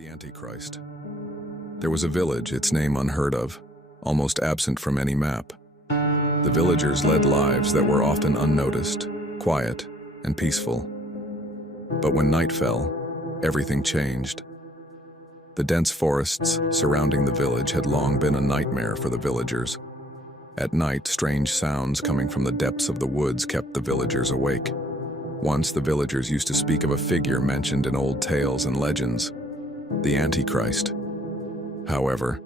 The Antichrist. There was a village, its name unheard of, almost absent from any map. The villagers led lives that were often unnoticed, quiet, and peaceful. But when night fell, everything changed. The dense forests surrounding the village had long been a nightmare for the villagers. At night, strange sounds coming from the depths of the woods kept the villagers awake. Once, the villagers used to speak of a figure mentioned in old tales and legends, the Antichrist. However,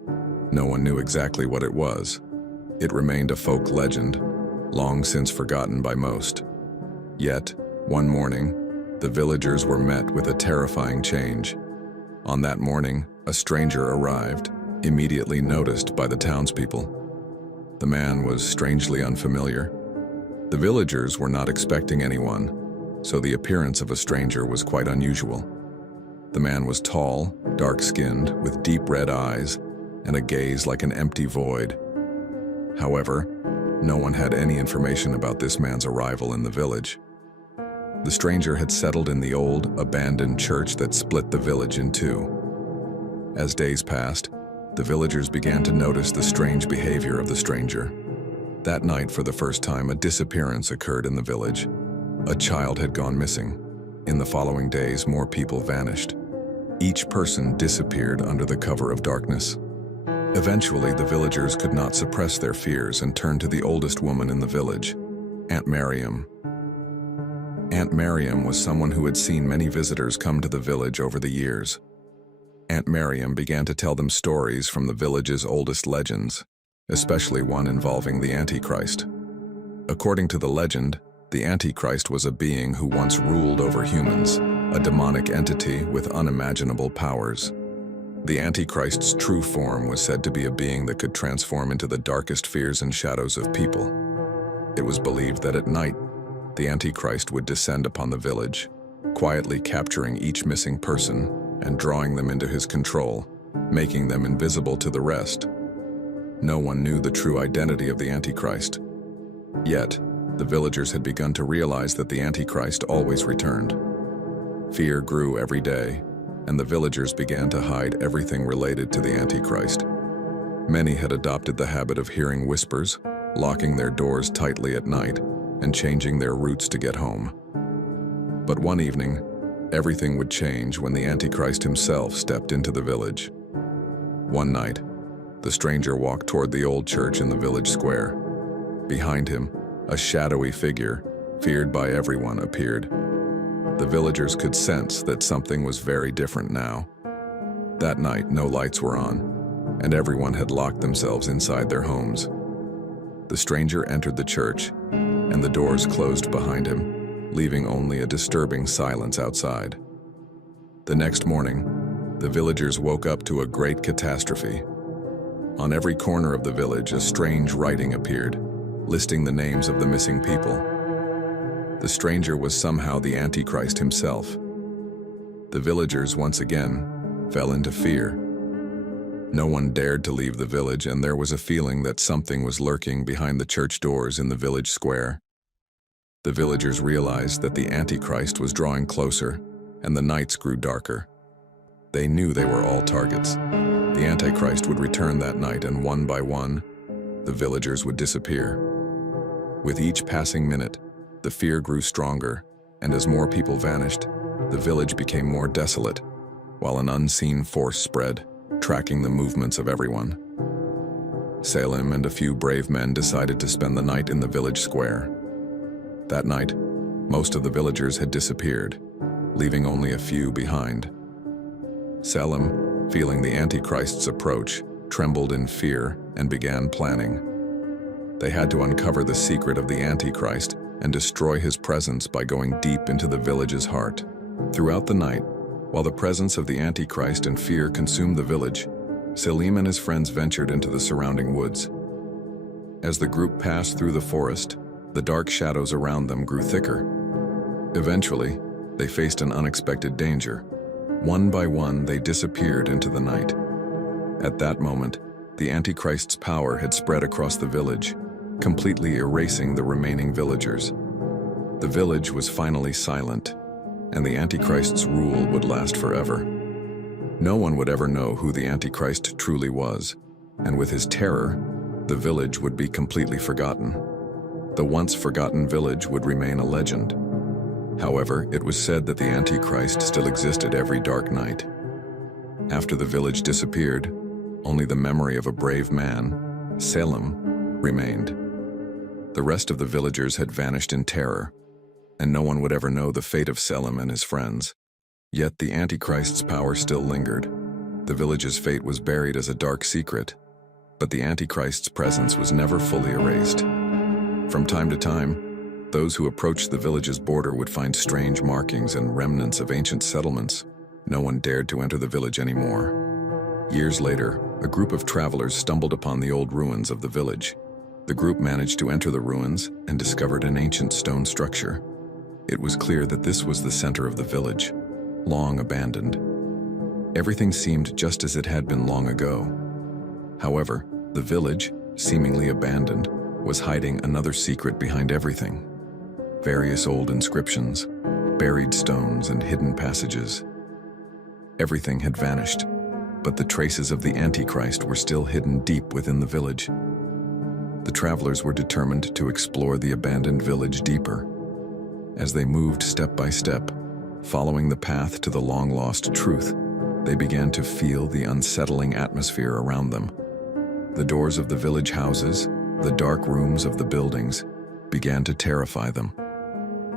no one knew exactly what it was. It remained a folk legend, long since forgotten by most. Yet, one morning, the villagers were met with a terrifying change. On that morning, a stranger arrived, immediately noticed by the townspeople. The man was strangely unfamiliar. The villagers were not expecting anyone, so the appearance of a stranger was quite unusual. The man was tall, dark-skinned, with deep red eyes, and a gaze like an empty void. However, no one had any information about this man's arrival in the village. The stranger had settled in the old, abandoned church that split the village in two. As days passed, the villagers began to notice the strange behavior of the stranger. That night, for the first time, a disappearance occurred in the village. A child had gone missing. In the following days, more people vanished. Each person disappeared under the cover of darkness. Eventually, the villagers could not suppress their fears and turned to the oldest woman in the village, Aunt Miriam. Aunt Miriam was someone who had seen many visitors come to the village over the years. Aunt Miriam began to tell them stories from the village's oldest legends, especially one involving the Antichrist. According to the legend, the Antichrist was a being who once ruled over humans, a demonic entity with unimaginable powers. The Antichrist's true form was said to be a being that could transform into the darkest fears and shadows of people. It was believed that at night, the Antichrist would descend upon the village, quietly capturing each missing person and drawing them into his control, making them invisible to the rest. No one knew the true identity of the Antichrist. Yet, the villagers had begun to realize that the Antichrist always returned. Fear grew every day, and the villagers began to hide everything related to the Antichrist. Many had adopted the habit of hearing whispers, locking their doors tightly at night, and changing their routes to get home. But one evening, everything would change when the Antichrist himself stepped into the village. One night, the stranger walked toward the old church in the village square. Behind him, a shadowy figure, feared by everyone, appeared. The villagers could sense that something was very different now. That night, no lights were on, and everyone had locked themselves inside their homes. The stranger entered the church, and the doors closed behind him, leaving only a disturbing silence outside. The next morning, the villagers woke up to a great catastrophe. On every corner of the village, a strange writing appeared, listing the names of the missing people. The stranger was somehow the Antichrist himself. The villagers once again fell into fear. No one dared to leave the village, and there was a feeling that something was lurking behind the church doors in the village square. The villagers realized that the Antichrist was drawing closer, and the nights grew darker. They knew they were all targets. The Antichrist would return that night, and one by one, the villagers would disappear. With each passing minute, the fear grew stronger, and as more people vanished, the village became more desolate, while an unseen force spread, tracking the movements of everyone. Salim and a few brave men decided to spend the night in the village square. That night, most of the villagers had disappeared, leaving only a few behind. Salim, feeling the Antichrist's approach, trembled in fear and began planning. They had to uncover the secret of the Antichrist and destroy his presence by going deep into the village's heart. Throughout the night, while the presence of the Antichrist and fear consumed the village, Salim and his friends ventured into the surrounding woods. As the group passed through the forest, the dark shadows around them grew thicker. Eventually, they faced an unexpected danger. One by one, they disappeared into the night. At that moment, the Antichrist's power had spread across the village, completely erasing the remaining villagers. The village was finally silent, and the Antichrist's rule would last forever. No one would ever know who the Antichrist truly was, and with his terror, the village would be completely forgotten. The once forgotten village would remain a legend. However, it was said that the Antichrist still existed every dark night. After the village disappeared, only the memory of a brave man, Salem, remained. The rest of the villagers had vanished in terror, and no one would ever know the fate of Salem and his friends. Yet the Antichrist's power still lingered. The village's fate was buried as a dark secret, but the Antichrist's presence was never fully erased. From time to time, those who approached the village's border would find strange markings and remnants of ancient settlements. No one dared to enter the village anymore. Years later, a group of travelers stumbled upon the old ruins of the village. The group managed to enter the ruins and discovered an ancient stone structure. It was clear that this was the center of the village, long abandoned. Everything seemed just as it had been long ago. However, the village, seemingly abandoned, was hiding another secret behind everything. Various old inscriptions, buried stones, and hidden passages. Everything had vanished, but the traces of the Antichrist were still hidden deep within the village. The travelers were determined to explore the abandoned village deeper. As they moved step by step, following the path to the long-lost truth, they began to feel the unsettling atmosphere around them. The doors of the village houses, the dark rooms of the buildings, began to terrify them.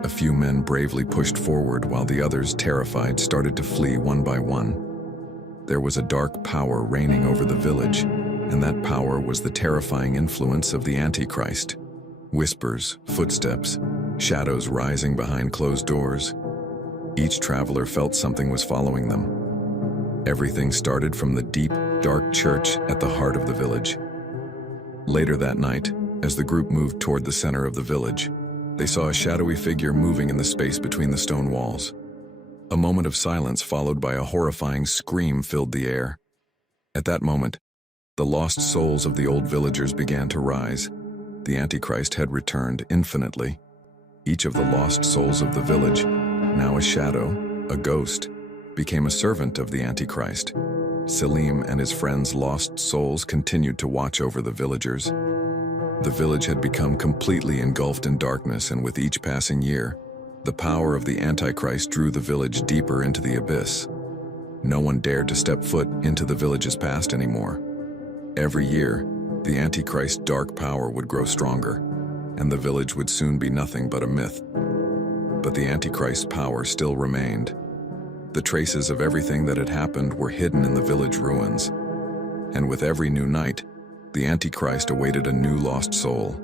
A few men bravely pushed forward while the others, terrified, started to flee one by one. There was a dark power reigning over the village, and that power was the terrifying influence of the Antichrist. Whispers, footsteps, shadows rising behind closed doors. Each traveler felt something was following them. Everything started from the deep, dark church at the heart of the village. Later that night, as the group moved toward the center of the village, they saw a shadowy figure moving in the space between the stone walls. A moment of silence followed by a horrifying scream filled the air. At that moment, the lost souls of the old villagers began to rise. The Antichrist had returned infinitely. Each of the lost souls of the village, now a shadow, a ghost, became a servant of the Antichrist. Selim and his friends' lost souls continued to watch over the villagers. The village had become completely engulfed in darkness, and with each passing year, the power of the Antichrist drew the village deeper into the abyss. No one dared to step foot into the village's past anymore. Every year, the Antichrist's dark power would grow stronger, and the village would soon be nothing but a myth. But the Antichrist's power still remained. The traces of everything that had happened were hidden in the village ruins. And with every new night, the Antichrist awaited a new lost soul.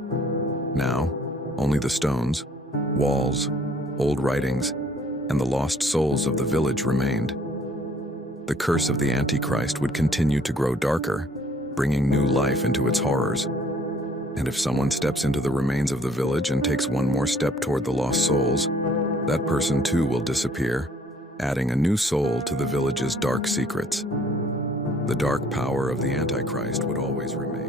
Now, only the stones, walls, old writings, and the lost souls of the village remained. The curse of the Antichrist would continue to grow darker, bringing new life into its horrors. And if someone steps into the remains of the village and takes one more step toward the lost souls, that person too will disappear, adding a new soul to the village's dark secrets. The dark power of the Antichrist would always remain.